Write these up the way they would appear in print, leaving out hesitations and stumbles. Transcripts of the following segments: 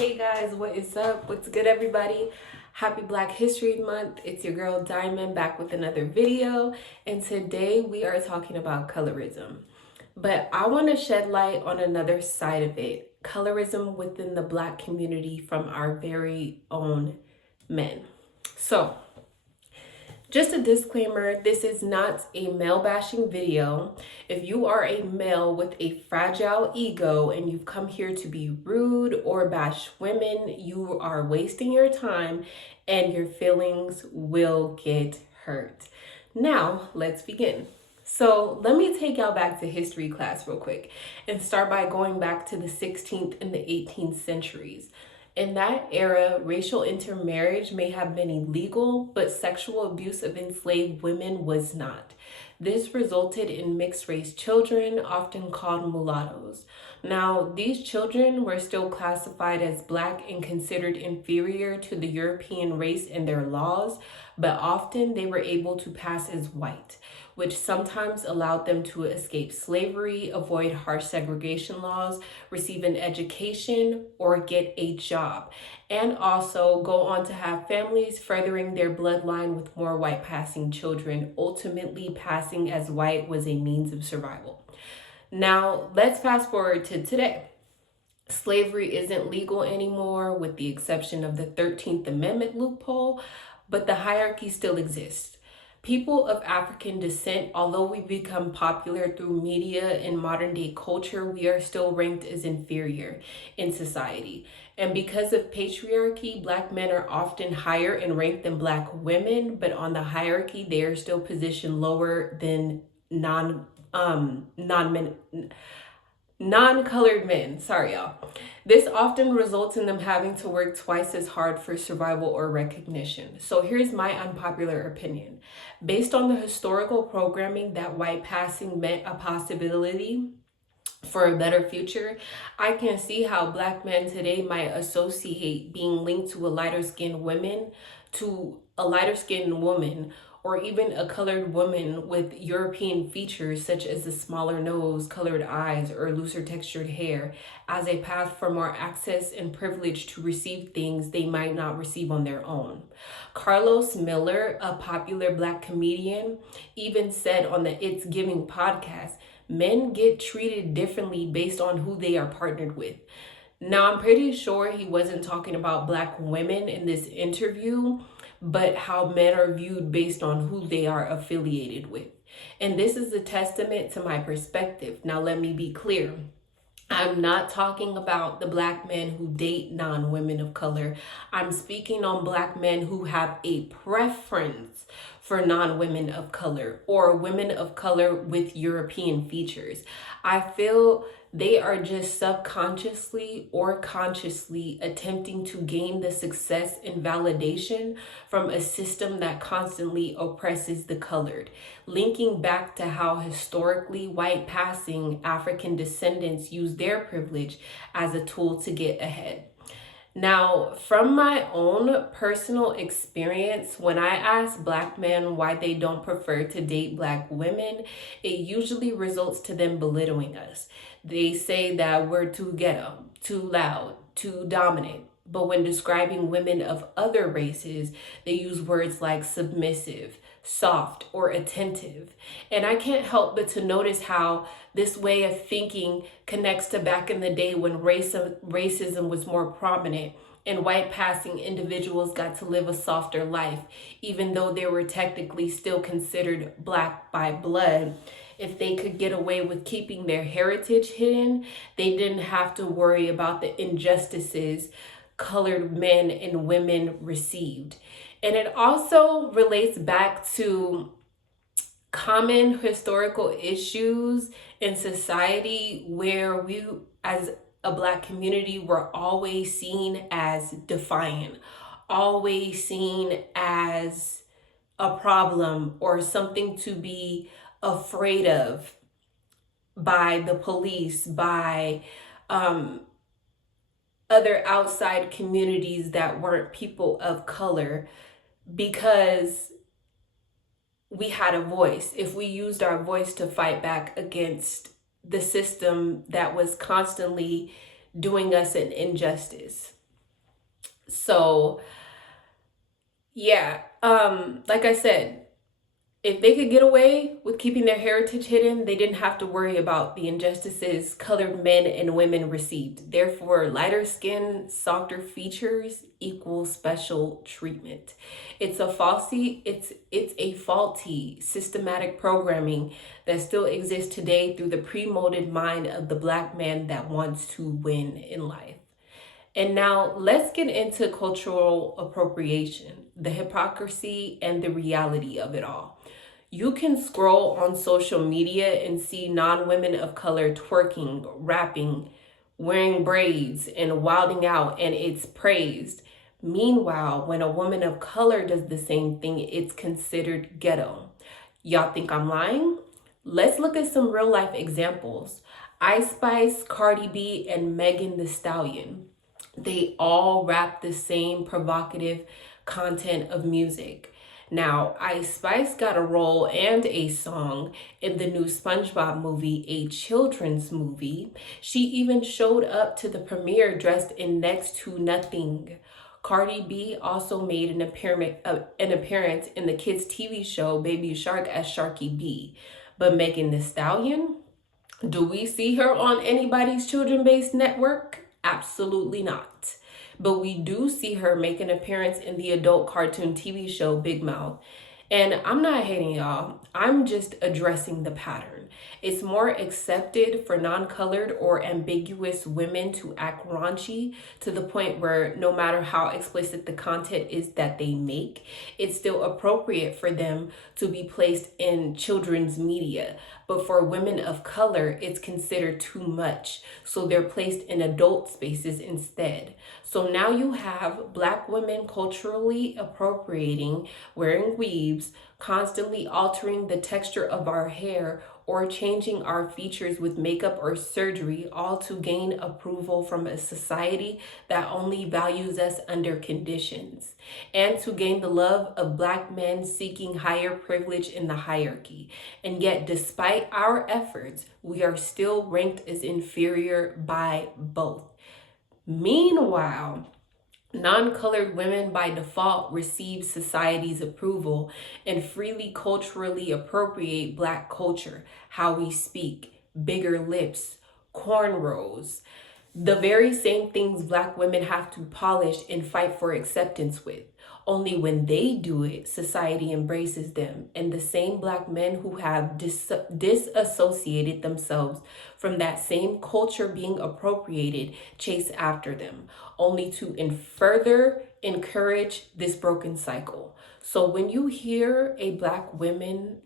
Hey guys, what is up? What's good, everybody? Happy Black History Month. It's your girl Diamond back with another video, and today we are talking about colorism. But I want to shed light on another side of it, colorism within the Black community from our very own men. So, just a disclaimer, this is not a male bashing video. If you are a male with a fragile ego and you've come here to be rude or bash women, you are wasting your time and your feelings will get hurt. Now, let's begin. So let me take y'all back to history class real quick and start by going back to the 16th and the 18th centuries. In that era, racial intermarriage may have been illegal, but sexual abuse of enslaved women was not. This resulted in mixed race children, often called mulattoes. Now, these children were still classified as Black and considered inferior to the European race in their laws, but often they were able to pass as white, which sometimes allowed them to escape slavery, avoid harsh segregation laws, receive an education, or get a job, and also go on to have families, furthering their bloodline with more white passing children. Ultimately, passing as white was a means of survival. Now, let's fast forward to today. Slavery isn't legal anymore, with the exception of the 13th Amendment loophole, but the hierarchy still exists. People of African descent, although we become popular through media and modern day culture, we are still ranked as inferior in society. And because of patriarchy, Black men are often higher in rank than Black women, but on the hierarchy, they are still positioned lower than non-colored men. Sorry, y'all. This often results in them having to work twice as hard for survival or recognition. So here's my unpopular opinion. Based on the historical programming that white passing meant a possibility for a better future, I can see how Black men today might associate being linked to a lighter skinned woman, or even a colored woman with European features such as a smaller nose, colored eyes, or looser textured hair as a path for more access and privilege to receive things they might not receive on their own. Carlos Miller, a popular Black comedian, even said on the It's Giving podcast, men get treated differently based on who they are partnered with. Now, I'm pretty sure he wasn't talking about Black women in this interview, but how men are viewed based on who they are affiliated with. And this is a testament to my perspective. Now, let me be clear. I'm not talking about the Black men who date non-women of color. I'm speaking on Black men who have a preference for non-women of color or women of color with European features. I feel they are just subconsciously or consciously attempting to gain the success and validation from a system that constantly oppresses the colored, linking back to how historically white passing African descendants use their privilege as a tool to get ahead. Now, from my own personal experience, when I ask Black men why they don't prefer to date Black women, it usually results to them belittling us. They say that we're too ghetto, too loud, too dominant. But when describing women of other races, they use words like submissive, soft, or attentive. And I can't help but to notice how this way of thinking connects to back in the day when racism was more prominent and white passing individuals got to live a softer life, even though they were technically still considered Black by blood. If they could get away with keeping their heritage hidden, they didn't have to worry about the injustices colored men and women received. And it also relates back to common historical issues in society where we, as a Black community, were always seen as defiant, always seen as a problem or something to be afraid of by the police, by other outside communities that weren't people of color, because we had a voice. If we used our voice to fight back against the system that was constantly doing us an injustice. So yeah, like I said, if they could get away with keeping their heritage hidden, they didn't have to worry about the injustices colored men and women received. Therefore, lighter skin, softer features equal special treatment. It's a faulty systematic programming that still exists today through the pre-molded mind of the black man that wants to win in life. And now let's get into cultural appropriation, the hypocrisy and the reality of it all. You can scroll on social media and see non-women of color twerking, rapping, wearing braids, and wilding out, and it's praised. Meanwhile, when a woman of color does the same thing, it's considered ghetto. Y'all think I'm lying? Let's look at some real life examples. Ice Spice, Cardi B, and Megan Thee Stallion. They all rap the same provocative content of music. Now, Ice Spice got a role and a song in the new SpongeBob movie, a children's movie. She even showed up to the premiere dressed in next to nothing. Cardi B also made an appearance in the kids' TV show Baby Shark as Sharky B. But Megan Thee Stallion, do we see her on anybody's children-based network? Absolutely not. But we do see her make an appearance in the adult cartoon TV show Big Mouth. And I'm not hating y'all, I'm just addressing the pattern. It's more accepted for non-colored or ambiguous women to act raunchy to the point where no matter how explicit the content is that they make, it's still appropriate for them to be placed in children's media. But for women of color, it's considered too much. So they're placed in adult spaces instead. So now you have black women culturally appropriating, wearing weaves, constantly altering the texture of our hair, or changing our features with makeup or surgery, all to gain approval from a society that only values us under conditions, and to gain the love of black men seeking higher privilege in the hierarchy. And yet, despite our efforts, we are still ranked as inferior by both. Meanwhile, non-colored women by default receive society's approval and freely culturally appropriate black culture, how we speak, bigger lips, cornrows, the very same things black women have to polish and fight for acceptance with. Only when they do it, society embraces them, and the same black men who have disassociated themselves from that same culture being appropriated chase after them, only to further encourage this broken cycle. So when you hear a black woman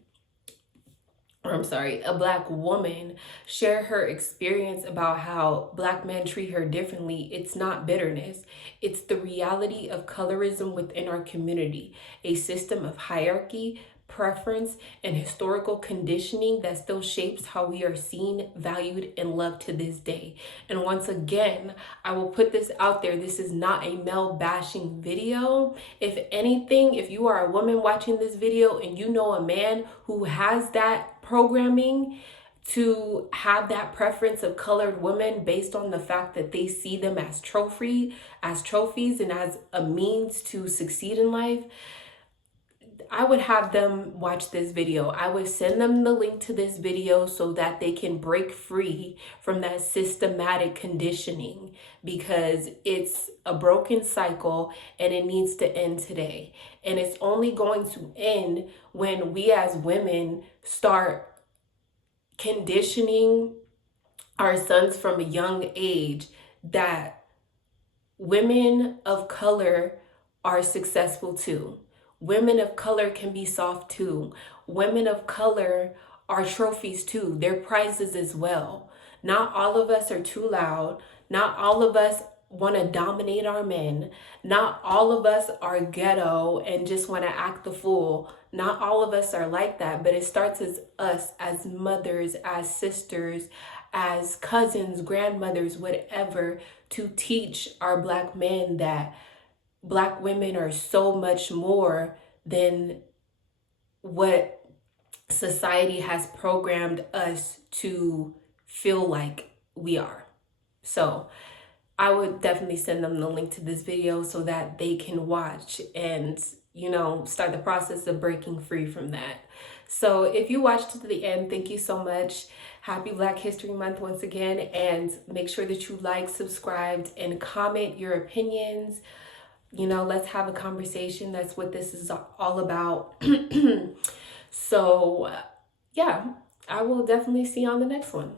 share her experience about how black men treat her differently, it's not bitterness. It's the reality of colorism within our community, a system of hierarchy, preference, and historical conditioning that still shapes how we are seen, valued, and loved to this day. And once again, I will put this out there. This is not a male bashing video. If anything, if you are a woman watching this video and you know a man who has that programming to have that preference of colored women based on the fact that they see them as trophies and as a means to succeed in life, I would have them watch this video. I would send them the link to this video so that they can break free from that systematic conditioning, because it's a broken cycle and it needs to end today. And it's only going to end when we as women start conditioning our sons from a young age that women of color are successful too. Women of color can be soft too. Women of color are trophies too. They're prizes as well. Not all of us are too loud. Not all of us want to dominate our men. Not all of us are ghetto and just want to act the fool. Not all of us are like that, but it starts as us, as mothers, as sisters, as cousins, grandmothers, whatever, to teach our black men that black women are so much more than what society has programmed us to feel like we are. So I would definitely send them the link to this video so that they can watch and, you know, start the process of breaking free from that. So if you watched to the end, thank you so much. Happy Black History Month once again, and make sure that you like, subscribed, and comment your opinions. You know, let's have a conversation. That's what this is all about. So, yeah, I will definitely see you on the next one.